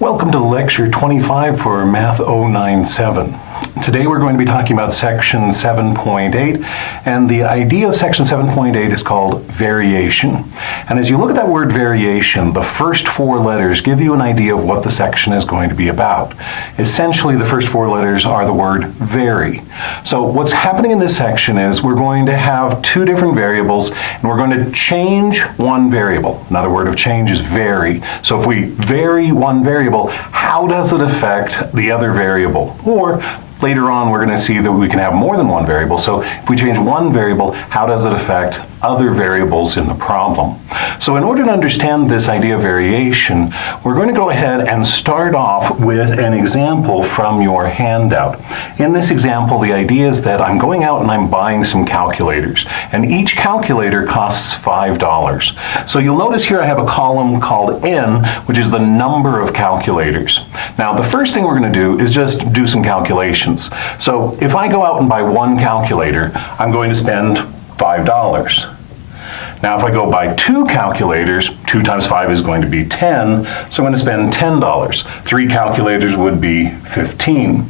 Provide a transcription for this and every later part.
Welcome to Lecture 25 for Math 097. Today we're going to be talking about Section 7.8, and the idea of Section 7.8 is called variation. And as you look at that word variation, the first four letters give you an idea of what the section is going to be about. Essentially, the first four letters are the word vary. So what's happening in this section is we're going to have two different variables, and we're going to change one variable. Another word of change is vary. So if we vary one variable, how does it affect the other variable? Or later on, we're going to see that we can have more than one variable. So if we change one variable, how does it affect other variables in the problem? So in order to understand this idea of variation, we're going to go ahead and start off with an example from your handout. In this example, the idea is that I'm going out and I'm buying some calculators, and each calculator costs $5. So you'll notice here I have a column called N, which is the number of calculators. Now, the first thing we're going to do is just do some calculations. So if I go out and buy one calculator, I'm going to spend $5. Now if I go buy two calculators, 2 times 5 is going to be 10, so I'm going to spend $10. 3 calculators would be 15.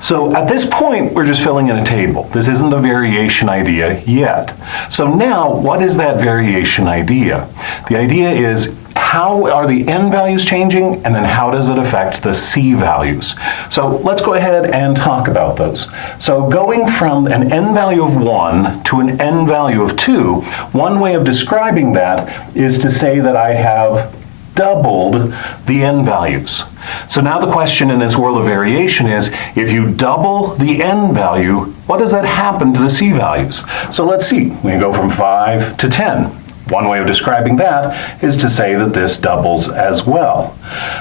So at this point, we're just filling in a table. This isn't the variation idea yet. So now, what is that variation idea? The idea is, how are the n values changing, and then how does it affect the c values? So let's go ahead and talk about those. So going from an n value of 1 to an n value of 2, one way of describing that is to say that I have doubled the n values. So now the question in this world of variation is, if you double the n value, what does that happen to the c values? So let's see. We can go from 5 to 10. One way of describing that is to say that this doubles as well.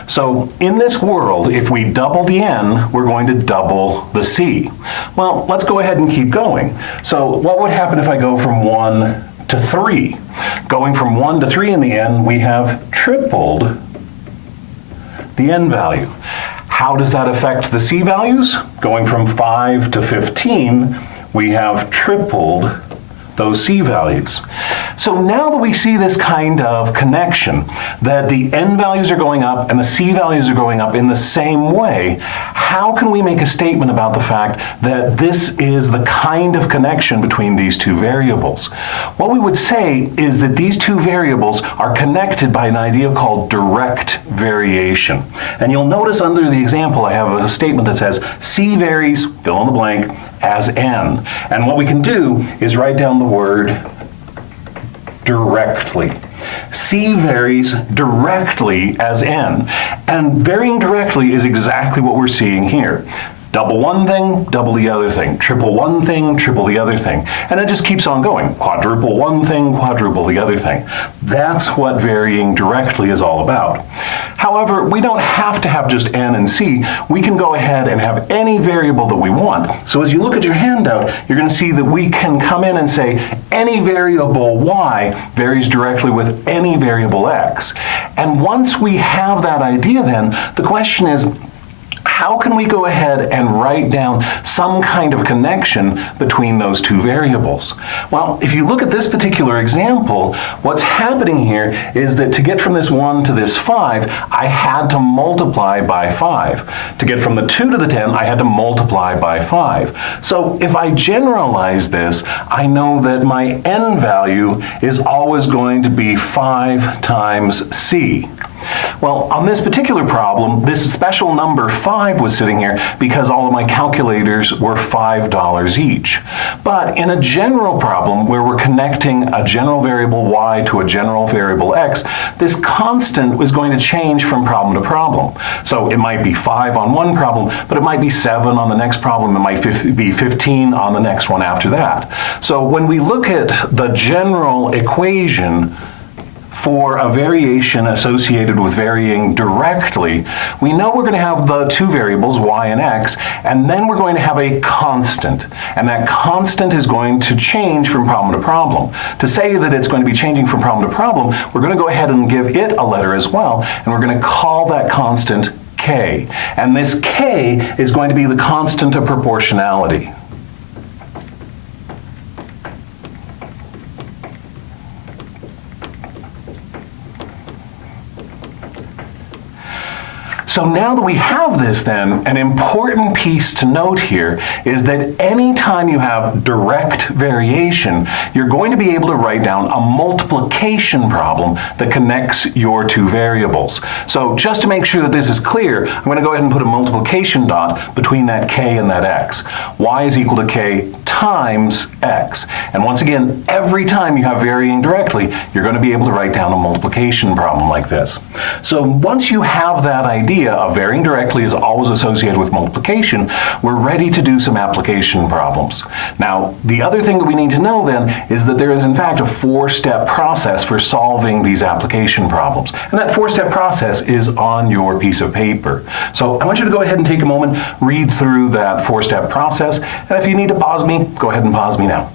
So in this world, if we double the n, we're going to double the c. Well, let's go ahead and keep going. So what would happen if I go from 1 to 3? Going from 1 to 3 in the n, we have tripled the n value. How does that affect the c values? Going from 5 to 15, we have tripled those c values. So now that we see this kind of connection, that the n values are going up and the c values are going up in the same way, how can we make a statement about the fact that this is the kind of connection between these two variables? What we would say is that these two variables are connected by an idea called direct variation. And you'll notice under the example I have a statement that says c varies, fill in the blank, as n. And what we can do is write down the word directly. C varies directly as n. And varying directly is exactly what we're seeing here. Double one thing, double the other thing. Triple one thing, triple the other thing. And it just keeps on going. Quadruple one thing, quadruple the other thing. That's what varying directly is all about. However, we don't have to have just n and c. We can go ahead and have any variable that we want. So as you look at your handout, you're going to see that we can come in and say any variable y varies directly with any variable x. And once we have that idea, then the question is, how can we go ahead and write down some kind of connection between those two variables? Well, if you look at this particular example, what's happening here is that to get from this 1 to this 5, I had to multiply by 5. To get from the 2 to the 10, I had to multiply by 5. So if I generalize this, I know that my n value is always going to be 5 times c. Well, on this particular problem, this special number 5 was sitting here because all of my calculators were $5 each. But in a general problem where we're connecting a general variable y to a general variable x, this constant is going to change from problem to problem. So it might be 5 on one problem, but it might be 7 on the next problem. It might be 15 on the next one after that. So when we look at the general equation for a variation associated with varying directly, we know we're going to have the two variables, y and x, and then we're going to have a constant. And that constant is going to change from problem to problem. To say that it's going to be changing from problem to problem, we're going to go ahead and give it a letter as well, and we're going to call that constant k. And this k is going to be the constant of proportionality. So now that we have this then, an important piece to note here is that anytime you have direct variation, you're going to be able to write down a multiplication problem that connects your two variables. So just to make sure that this is clear, I'm going to go ahead and put a multiplication dot between that k and that x. Y is equal to k times x. And once again, every time you have varying directly, you're going to be able to write down a multiplication problem like this. So once you have that idea of varying directly is always associated with multiplication, we're ready to do some application problems. Now, the other thing that we need to know then is that there is in fact a four-step process for solving these application problems. And that four-step process is on your piece of paper. So I want you to go ahead and take a moment, read through that four-step process, and if you need to pause me, go ahead and pause me now.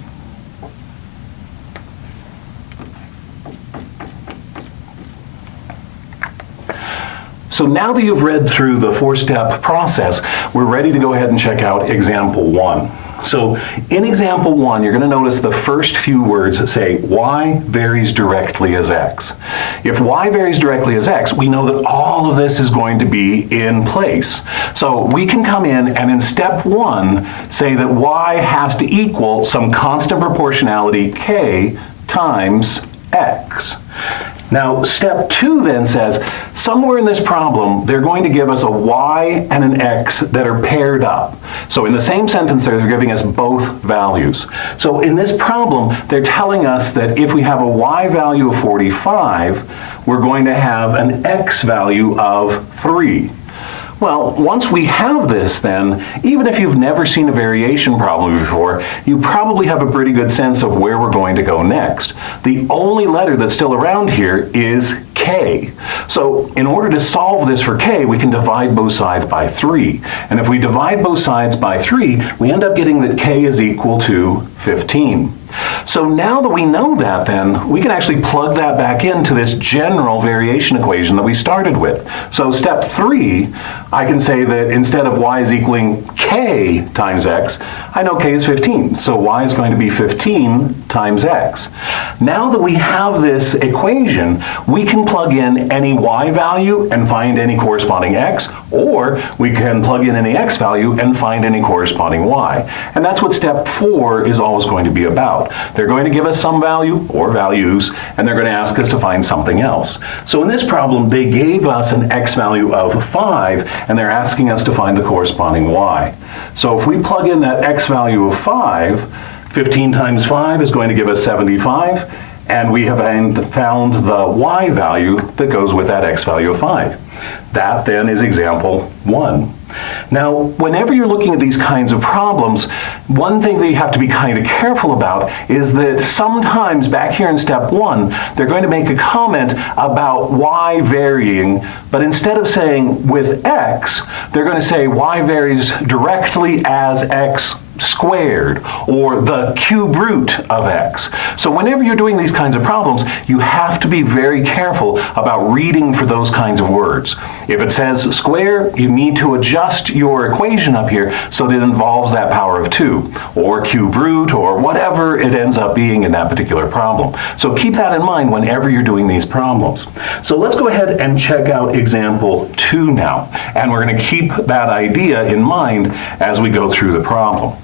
So now that you've read through the four-step process, we're ready to go ahead and check out example 1. So in example 1, you're going to notice the first few words say y varies directly as x. If y varies directly as x, we know that all of this is going to be in place. So we can come in and in step 1 say that y has to equal some constant proportionality k times x. Now, step 2 then says, somewhere in this problem, they're going to give us a y and an x that are paired up. So in the same sentence, they're giving us both values. So in this problem, they're telling us that if we have a y value of 45, we're going to have an x value of 3. Well, once we have this then, even if you've never seen a variation problem before, you probably have a pretty good sense of where we're going to go next. The only letter that's still around here is k. So in order to solve this for k, we can divide both sides by 3. And if we divide both sides by 3, we end up getting that k is equal to 15. So now that we know that then, we can actually plug that back into this general variation equation that we started with. So step 3, I can say that instead of y is equaling k times x, I know k is 15. So y is going to be 15 times x. Now that we have this equation, we can plug in any y value and find any corresponding x, or we can plug in any x value and find any corresponding y. And that's what step 4 is always going to be about. They're going to give us some value or values, and they're going to ask us to find something else. So in this problem, they gave us an x value of 5, and they're asking us to find the corresponding y. So if we plug in that x value of 5, 15 times 5 is going to give us 75, and we have found the y value that goes with that x value of 5. That then is example 1. Now, whenever you're looking at these kinds of problems, one thing that you have to be kind of careful about is that sometimes back here in step 1, they're going to make a comment about y varying, but instead of saying with x, they're going to say y varies directly as x squared, or the cube root of x. So whenever you're doing these kinds of problems, you have to be very careful about reading for those kinds of words. If it says square, you need to adjust your equation up here so that it involves that power of 2, or cube root, or whatever it ends up being in that particular problem. So keep that in mind whenever you're doing these problems. So let's go ahead and check out example 2 now, and we're going to keep that idea in mind as we go through the problem.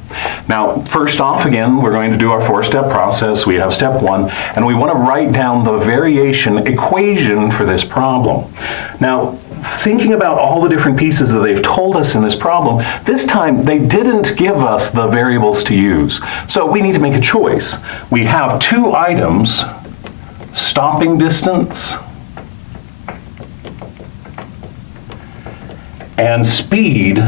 Now, first off, again, we're going to do our four-step process. We have step 1, and we want to write down the variation equation for this problem. Now, thinking about all the different pieces that they've told us in this problem, this time they didn't give us the variables to use. So we need to make a choice. We have 2 items, stopping distance and speed,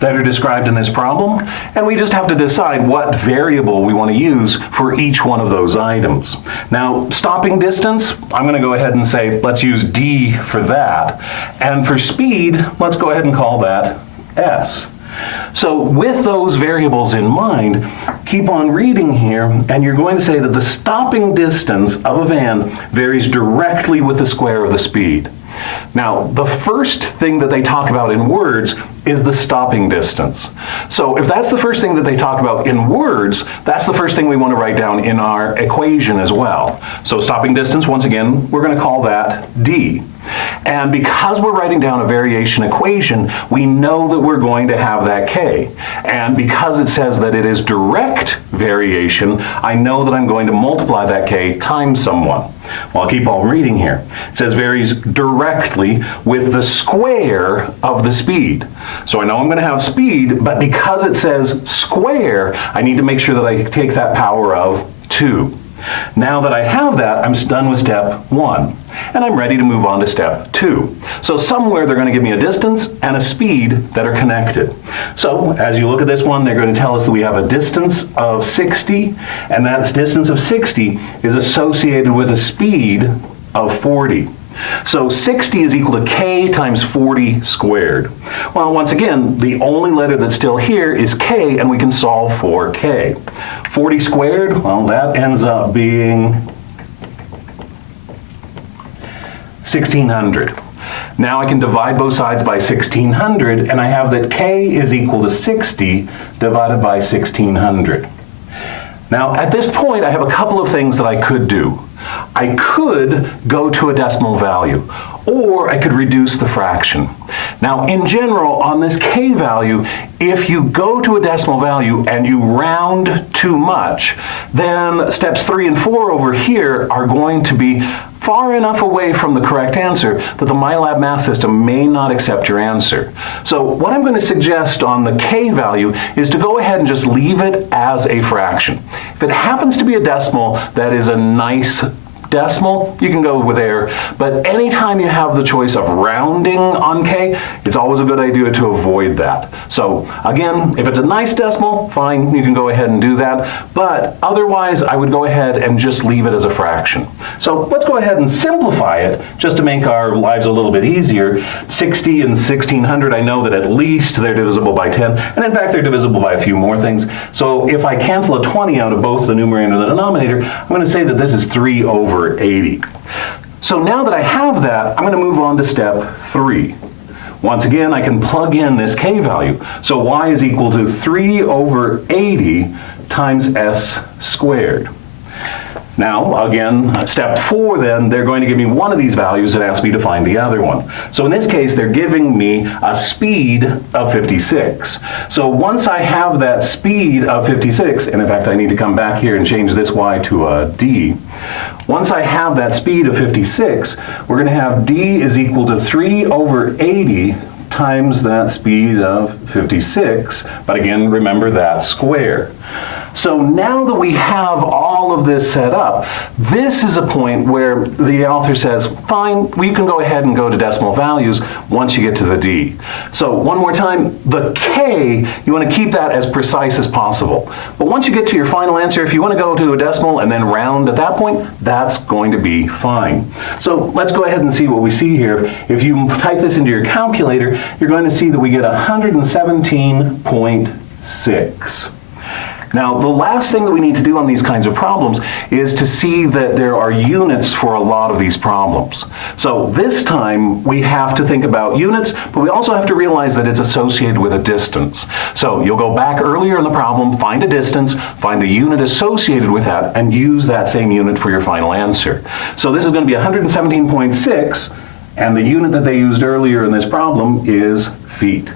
that are described in this problem, and we just have to decide what variable we want to use for each one of those items. Now, stopping distance, I'm going to go ahead and say, let's use D for that, and for speed, let's go ahead and call that S. So with those variables in mind, keep on reading here, and you're going to say that the stopping distance of a van varies directly with the square of the speed. Now, the first thing that they talk about in words is the stopping distance. So if that's the first thing that they talk about in words, that's the first thing we want to write down in our equation as well. So stopping distance, once again, we're going to call that D. And because we're writing down a variation equation, we know that we're going to have that k. And because it says that it is direct variation, I know that I'm going to multiply that k times someone. Well, I'll keep on reading here. It says varies directly with the square of the speed. So I know I'm going to have speed, but because it says square, I need to make sure that I take that power of 2. Now that I have that, I'm done with step 1, and I'm ready to move on to step 2. So somewhere they're going to give me a distance and a speed that are connected. So as you look at this one, they're going to tell us that we have a distance of 60, and that distance of 60 is associated with a speed of 40. So 60 is equal to k times 40 squared. Well, once again, the only letter that's still here is k, and we can solve for k. 40 squared, well, that ends up being 1,600. Now I can divide both sides by 1,600, and I have that k is equal to 60 divided by 1,600. Now, at this point, I have a couple of things that I could do. I could go to a decimal value, or I could reduce the fraction. Now, in general, on this k value, if you go to a decimal value and you round too much, then steps 3 and 4 over here are going to be far enough away from the correct answer that the MyLab math system may not accept your answer. So what I'm going to suggest on the k value is to go ahead and just leave it as a fraction. If it happens to be a decimal that is a nice decimal, you can go with there, but anytime you have the choice of rounding on k, it's always a good idea to avoid that. So again, if it's a nice decimal, fine, you can go ahead and do that, but otherwise I would go ahead and just leave it as a fraction. So let's go ahead and simplify it just to make our lives a little bit easier. 60 and 1,600, I know that at least they're divisible by 10, and in fact they're divisible by a few more things. So if I cancel a 20 out of both the numerator and the denominator, I'm going to say that this is 3 over 80. So now that I have that, I'm going to move on to step 3. Once again, I can plug in this k value. So y is equal to 3 over 80 times s squared. Now, again, step 4 then, they're going to give me one of these values and ask me to find the other one. So in this case, they're giving me a speed of 56. So once I have that speed of 56, and in fact I need to come back here and change this y to a d. Once I have that speed of 56, we're going to have d is equal to 3 over 80 times that speed of 56, but again, remember that square. So now that we have all of this set up, this is a point where the author says, fine, you can go ahead and go to decimal values once you get to the d. So one more time, the k, you want to keep that as precise as possible. But once you get to your final answer, if you want to go to a decimal and then round at that point, that's going to be fine. So let's go ahead and see what we see here. If you type this into your calculator, you're going to see that we get 117.6. Now, the last thing that we need to do on these kinds of problems is to see that there are units for a lot of these problems. So this time we have to think about units, but we also have to realize that it's associated with a distance. So you'll go back earlier in the problem, find a distance, find the unit associated with that, and use that same unit for your final answer. So this is going to be 117.6, and the unit that they used earlier in this problem is feet.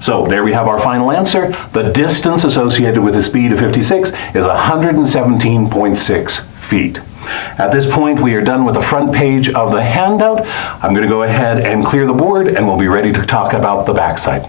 So there we have our final answer. The distance associated with the speed of 56 is 117.6 feet. At this point, we are done with the front page of the handout. I'm going to go ahead and clear the board, and we'll be ready to talk about the backside.